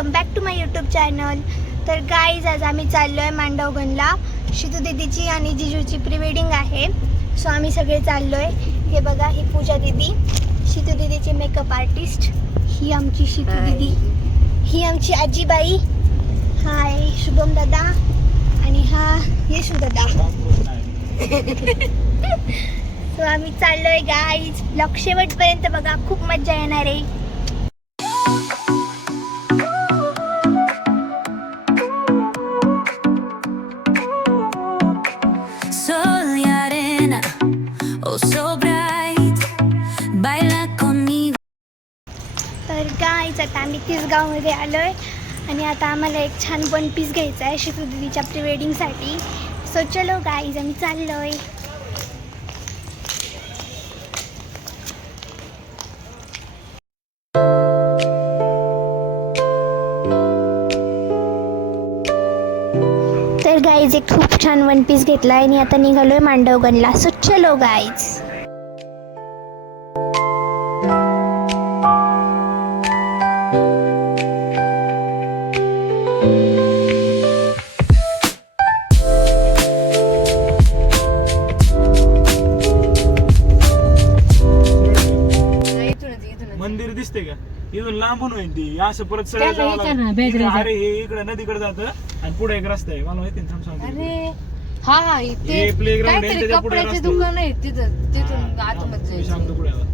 Welcome back to my YouTube channel. तर guys आज आम्ही चाललो आहे मांडवगणला. शितू दीदीची आणि जिजूची प्री वेडिंग आहे. सो आम्ही सगळे चाललो आहे. हे बघा, ही पूजा दीदी, शितू दीदीची मेकअप आर्टिस्ट. ही आमची शितू दीदी, ही आमची आजीबाई. हाय शुभम दादा आणि हा येशू दादा. सो आम्ही चाललोय गाईज. ब्लॉग शेवटपर्यंत बघा, खूप मजा येणार आहे. तर गाईज आता आम्ही तिसगावमध्ये आलोय आणि आता आम्हाला एक छान वन पीस घ्यायचा आहे शितू दीदीच्या प्री वेडिंगसाठी. सो चलो गाईज, आम्ही चाललोय. तर गाईज एक खूप छान वन पीस घेतला आहे आणि आता निघालोय मांडवगणला. सो चलो गाईज. मंदिर दिसते का? इथून लांबून होईल ती असं परत सरळ जावं लागेल. अरे हे इकडे नदीकडे जातं आणि पुढे एक रस्ता आहे. मला माहिती ना, सांगतो. अरे हा हा हे प्लेग्राऊंड आहे, त्याच्या पुढे कपड्याचे रस्ता दुकान आहे तिथून आतमध्ये मी सांगतो पुढे आता.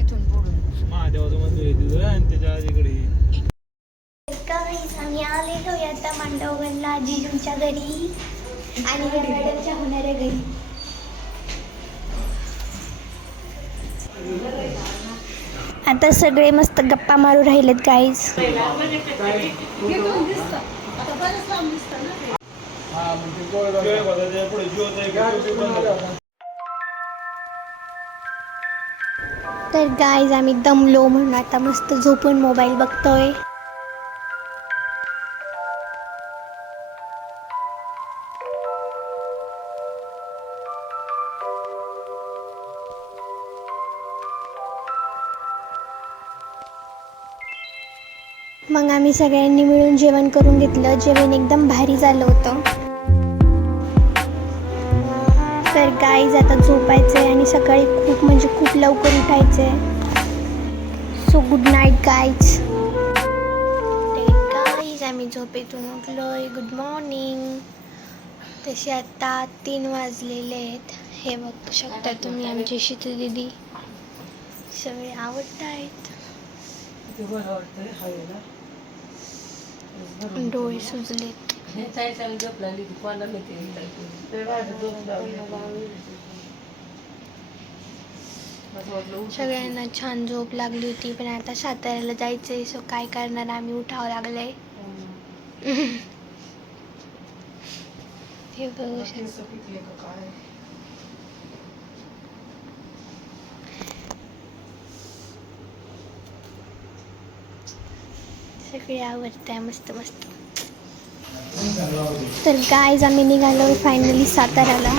इथून पुढून महादेवाचं मंदिर आहे तिथं आणि त्याच्या अलीकडे आम्ही आलेलो आहे आता मांडवगणला जिजूंच्या घरी आणि मॅडमच्या होणाऱ्या घरी. आता सगळे मस्त गप्पा मारू राहिलेत गाईज. तर गाईज आम्ही दमलो म्हणून आता मस्त झोपून मोबाईल बघतोय. मग आम्ही सगळ्यांनी मिळून जेवण करून घेतलं. जेवण एकदम भारी झालं होतं. तर गाईज आता झोपायचं आहे आणि सकाळी खूप लवकर उठायचं आहे. So good night guys. Guys आम्ही झोपेतून उठलोय. Good morning. तसे आता 3 वाजलेले आहेत. हे बघू शकता तुम्ही आमची शितू दीदी. सगळे आवडत आहेत. डोळे सुजलेत. सगळ्यांना छान झोप लागली होती, पण आता साताऱ्याला जायचंय. सो काय करणार, आम्ही उठावं लागलंय. हे बघू शकता. सगळे आवडत आहे मस्त मस्त. तर गाईज आम्ही निघालो फायनली साताऱ्याला.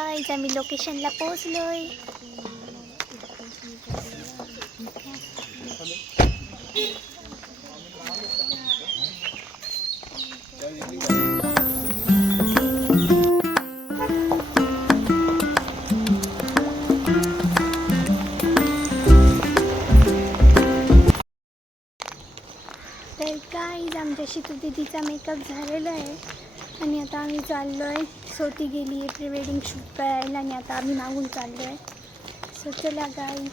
गाईज आम्ही लोकेशनला पोहोचलोय. तर गाईज आमच्या शितू दीदीचा मेकअप झालेला आहे आणि आता आम्ही चाललो आहे. सोती गेली आहे प्री वेडिंग शूट करायला आणि आता आम्ही मागून चाललो आहे. सो चला गाईज.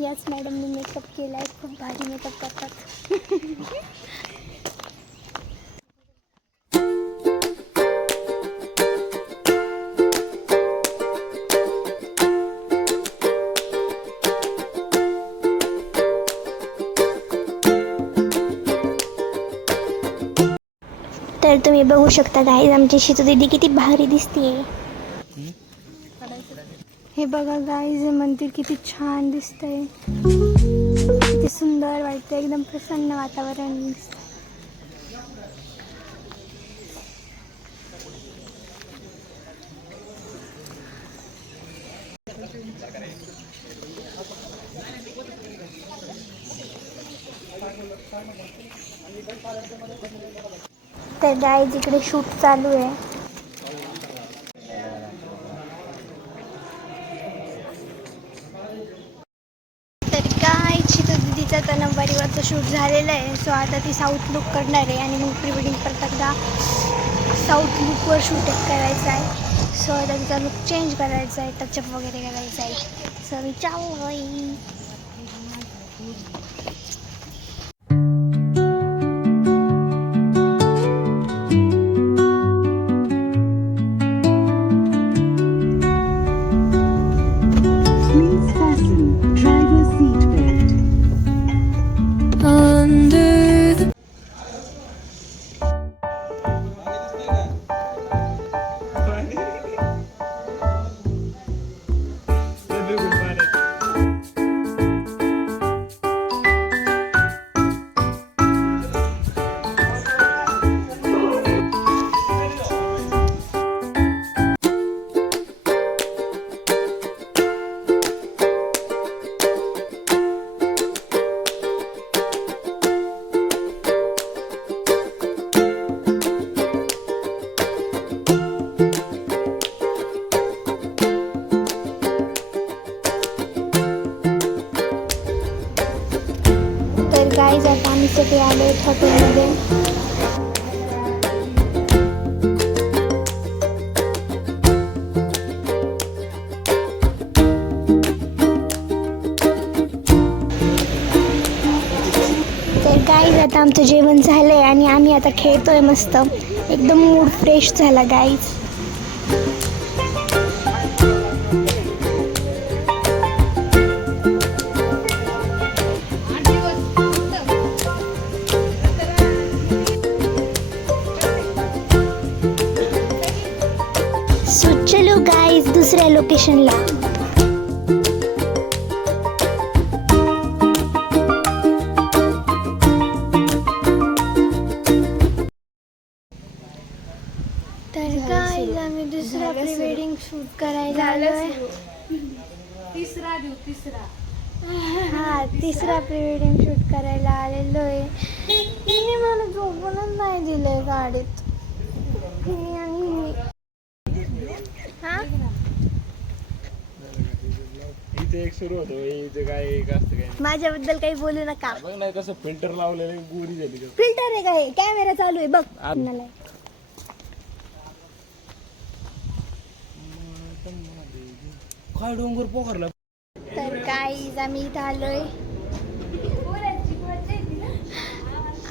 याच मॅडमने मेकअप केला आहे. खूप भारी मेकअप करतात. तर तुम्ही बघू शकता गाईज आमची शितू दीदी किती भारी दिसते. हे बघा गाईज मंदिर किती छान दिसतंय. किती सुंदर वाटतं. एकदम प्रसन्न वातावरण दिसतं. तर गाईज इकडे शूट चालू आहे. तर गाईज शितू दीदीचा तर नंबरीवरचं शूट झालेलं आहे. सो आता ती साऊथ लुक करणार आहे आणि मग प्री वेडिंग परत एकदा साऊथ लुकवर शूट करायचं आहे. सो आता तिचा लुक चेंज करायचा आहे. टचअप वगैरे करायचं आहे. सो मी चाललोय. गाईज आता आम्ही सगळे आलो आहेत हॉटेलमध्ये. तर गाईज आता आमचं जेवण झालंय आणि आम्ही आता खेळतोय मस्त. एकदम मूड फ्रेश झाला गाईज. चलो गाईज दुसऱ्या लोकेशनला. तर गाईज आम्ही दुसरा प्री वेडिंग शूट करायला आलोय. तिसरा तिसरा प्री वेडिंग शूट करायला आलेलो आहे. मी मला झोपूनच नाही दिलंय गाडीत. एक सुरू होतो काय एक असतं काय. माझ्याबद्दल काही बोलू नका. बघ नाही कसं फिल्टर लावलेलं गोरी झाली. फिल्टर आहे काय? कॅमेरा चालू आहे बघ. काय डोंगर पोखरला. तर गाईज आम्ही इथं आलोय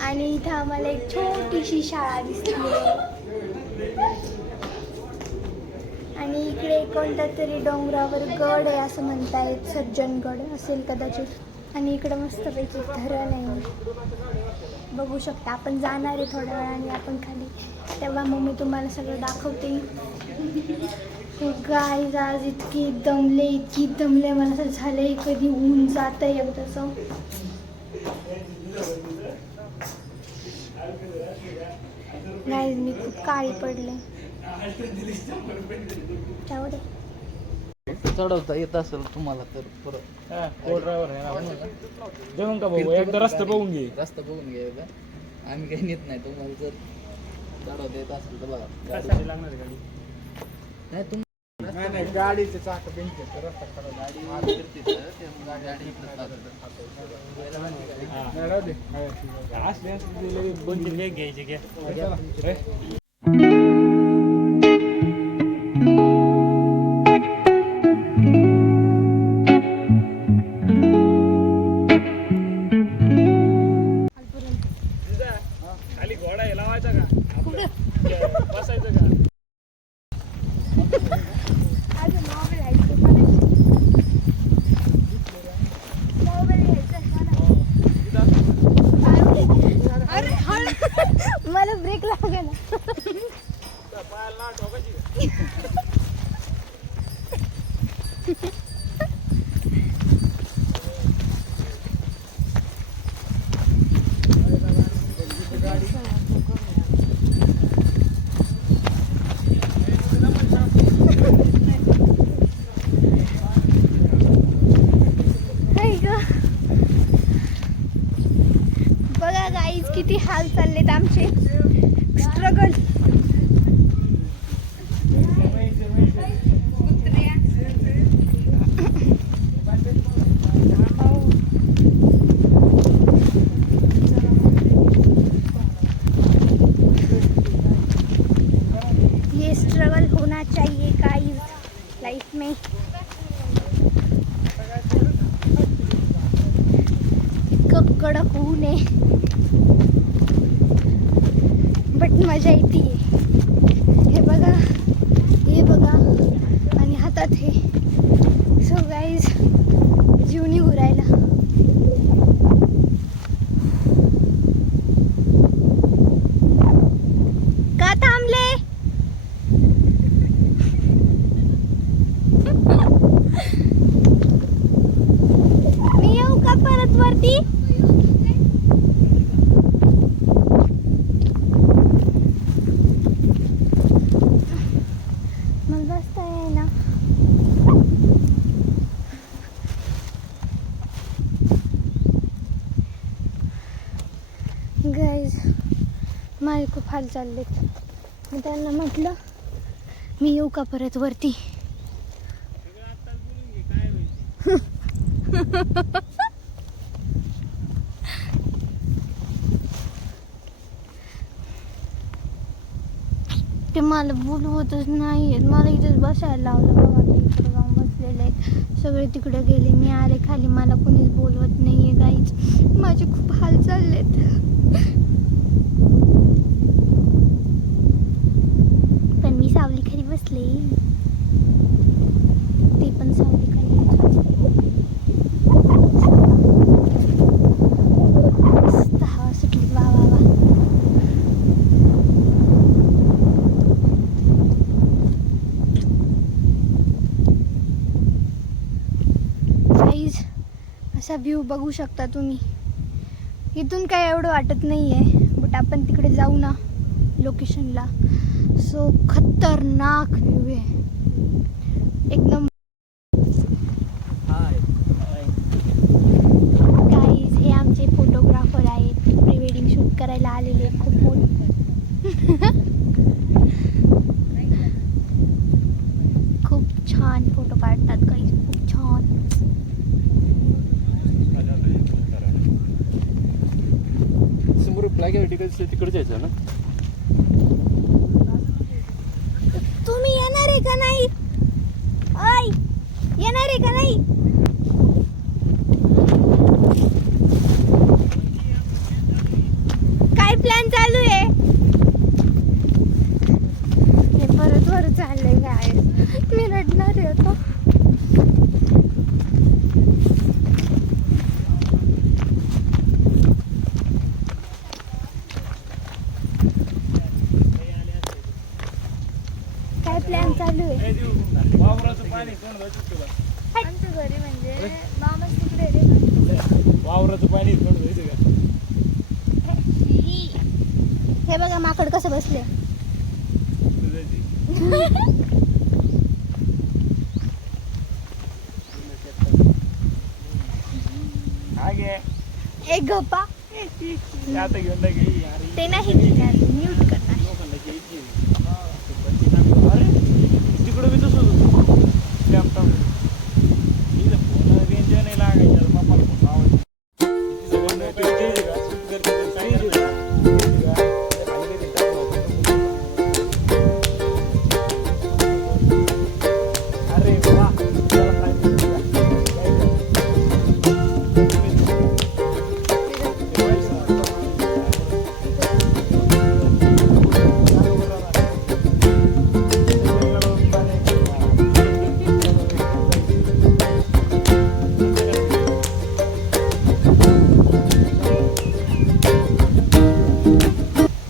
आणि इथं आम्हाला एक छोटीशी शाळा दिसली आणि इकडे कोणता तरी डोंगरावर गड आहे असं म्हणतायत. सज्जनगड असेल कदाचित. आणि इकडं मस्तपैकी धरण आहे बघू शकता. आपण जाणार आहे थोड्या वेळाने आपण खाली. तेव्हा मग मी तुम्हाला सगळं दाखवते. गाईज आज इतकी दमले मला असं झालंय कधी ऊन जात आहे तसं. गाईज मी खूप काळी पडले. जाऊ दे. चढवता येत असेल तुम्हाला तर परत ड्रायव्हर आहे ना. जेवण का भाऊ एकदा रस्ता बघून घे. रस्ता बघून घ्यायचा. आम्ही काही नेत नाही तुम्हाला जर चढवता येत असेल तर बघा. कशाची लागणार आहे गाडी? नाही तुम्ही नाही नाही गाडीचे चाक बेंच रस्ता खराब आहे. गाडी इकडे नाही, राहू दे. हो, ठीक आहे. असले असले दोन तीन बॅग घ्यायचे घ्या. चला, रे. खाली घोडा आहे लावायचा का? बसायचं का? अजून मोबाईल घ्यायचं मला. मोबाईल घ्यायचा मला. अरे हळू. मला ब्रेक लागेल ना. पायाला नाट ठोकायची का? हाय ग. बघा गाईज किती हाल चाललेत आमचे. स्ट्रगल. ये स्ट्रगल होना चाहिए गाइस लाइफ में. इतकं कडक ऊन आहे बट मजा येते. हे बघा, हे बघा आणि हातात हे. सो गाईज जीव निघू राहिला. का थांबले? मी येऊ का परत वरती? मला बसता येईना. गाईज माझे खूप हाल चाललेत. मी त्यांना म्हटलं मी येऊ का परत वरती. ते मला बोलवतच नाही. मला इथेच बसायला लावलं. बघा ते इकडे जाऊन बसलेले आहेत. सगळे तिकडे गेले. मी आले खाली. मला कोणीच बोलवत नाहीये गाईज. माझे खूप हाल चाललेत. पण मी सावली खाली बसले. ते पण सावली खाली मस्त हवा सुटली. वा वा वा. गाईज असा व्ह्यू बघू शकता तुम्ही. इथून काय एवढं वाटत नाही आहे बट आपण तिकडे जाऊ ना लोकेशनला. सो खतरनाक व्ह्यू आहे एकदम. गाईज हे आमचे फोटोग्राफर आहेत. प्री वेडिंग शूट करायला आलेले आहेत. खूप मोठे. खूप छान फोटो काढतात गाईज. खूप छान. समोर फ्लॅग आहे तिकडे जायचं ना. तुम्ही येणार आहे का नाही? ऐ येणार आहे का नाही? काय प्लॅन चालू आहे? हे परत वर चाललंय काय? मी रडणार आहे आता. काय प्लॅन चालू आहे? वावराचं पाणी कोण घ्यायचं तुला? आमच्या घरी म्हणजे मामा तिकडे रे. वावराचं पाणी कोण घ्यायचं का? हे बघा माकड कसं बसले. गप्पा ते आता घेऊन जा घे यार. ते नाही घेणार म्यूट करणार. लोकांना घ्यायची. अरे तिकडं बी तसंच होतं. Camp टाकून. इथं phone range नाही लागायची. बापाला phone लावायचा. तिथं phone range आहे का? Range आहे का? Range आहे का? त्या खाली काहीतरी टाकलं होतं. अरे वा त्याला काय म्हणतात? काय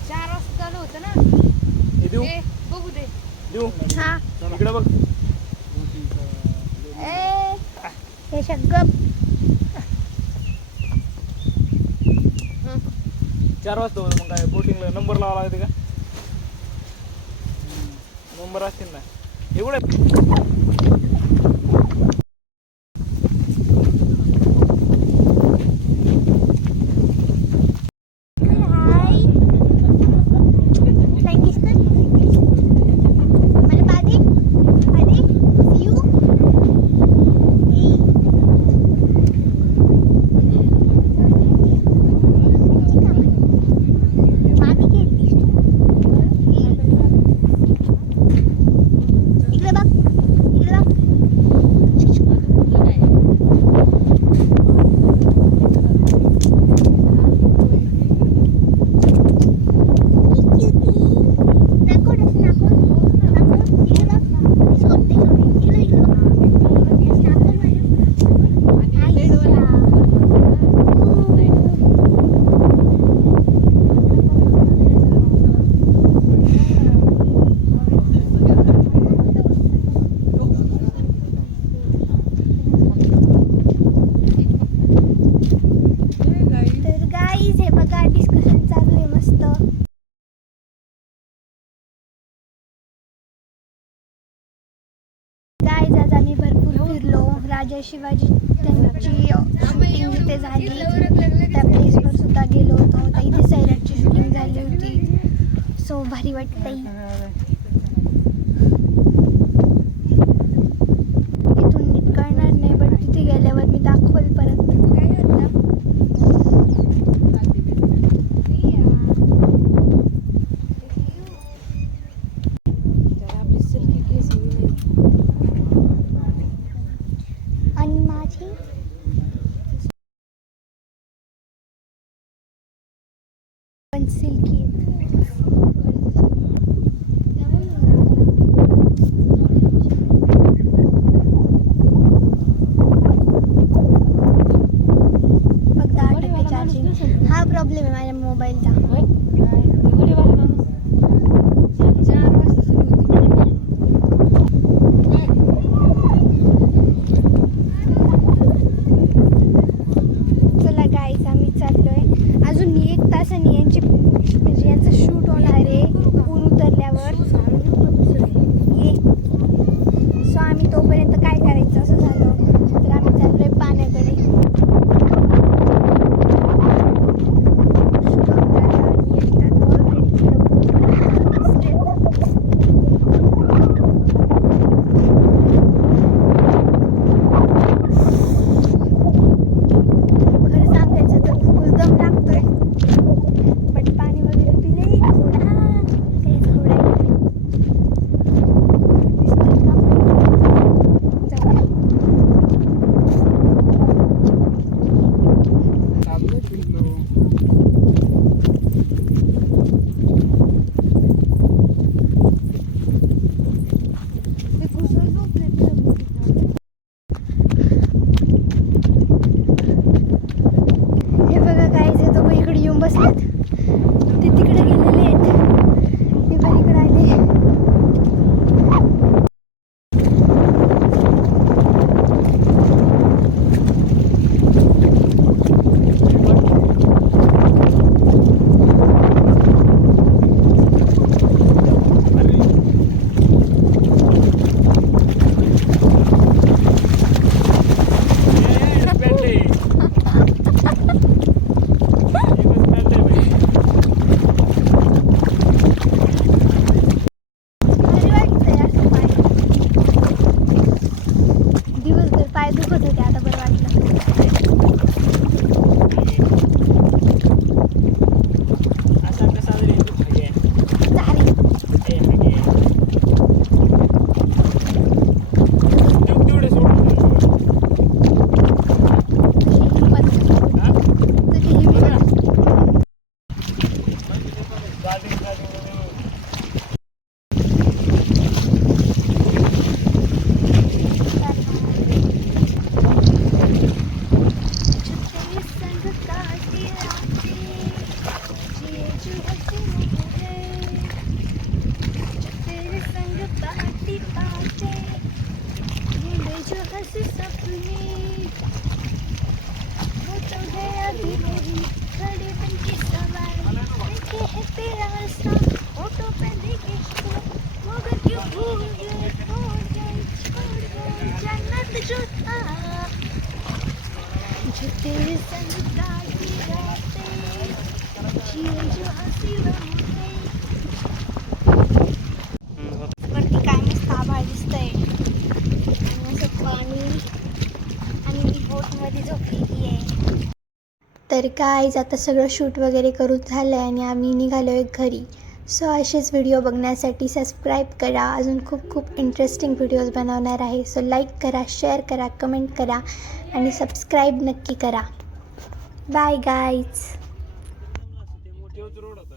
चार वाजता चालू होतं ना हे देऊ ते बघू दे. देऊ हा इकडे बघ. हे सगळं 4 वाजता होतं मग काय बोटिंगला नंबर लावा लागते का? नंबर असतील ना एवढं. हाय थँक्स कर मला पादी पादी यू माती केली इकडे बघ इकडे बघ. तर गाईज हे बघा डिस्कशन चालू आहे मस्त. गाईज आज आम्ही भरपूर फिरलो. राजा शिवाजी त्यांची शूटिंग इथे झाली. त्या प्लेसवर सुद्धा गेलो होतो. तर इथे सैराटची शूटिंग झाली होती. सो भारी वाटतंय. इथून नीट कळणार नाही बट तिथे गेल्यावर मी दाखवल परत. काय होतं आपली सिल्की केस आणि माझी पण सिल्की फक्त 8% चार्जिंग. हा प्रॉब्लेम आहे माझ्या मोबाईलचा. चार वाजता सुरू होती. चला गाईज आम्ही चाललोय. अजून 1 तासाने यांची म्हणजे यांचं जो हंसी सपने वो तो है अभी मेरी खड़े बन के सवार देखे है तेरा रास्ता फोटो पे देखे तो मगर क्यों भूल गए छोड़ गए जन्नत जो था जो तेरे संग काटी रातें जिए जो हंसी लम्हे वरती काय मस्त आभाळ दिसतंय आणि असं पाणी आणि मी बोटमध्ये झोपलेली आहे. तर काय आता सगळं शूट वगैरे करून झालं आहे आणि आम्ही निघालो आहे घरी. सो असेच व्हिडिओ बघण्यासाठी सबस्क्राईब करा. अजून खूप खूप इंटरेस्टिंग व्हिडिओज बनवणार आहे. सो लाईक करा, शेअर करा, कमेंट करा आणि सबस्क्राईब नक्की करा. Bye guys. मोठे रोड होता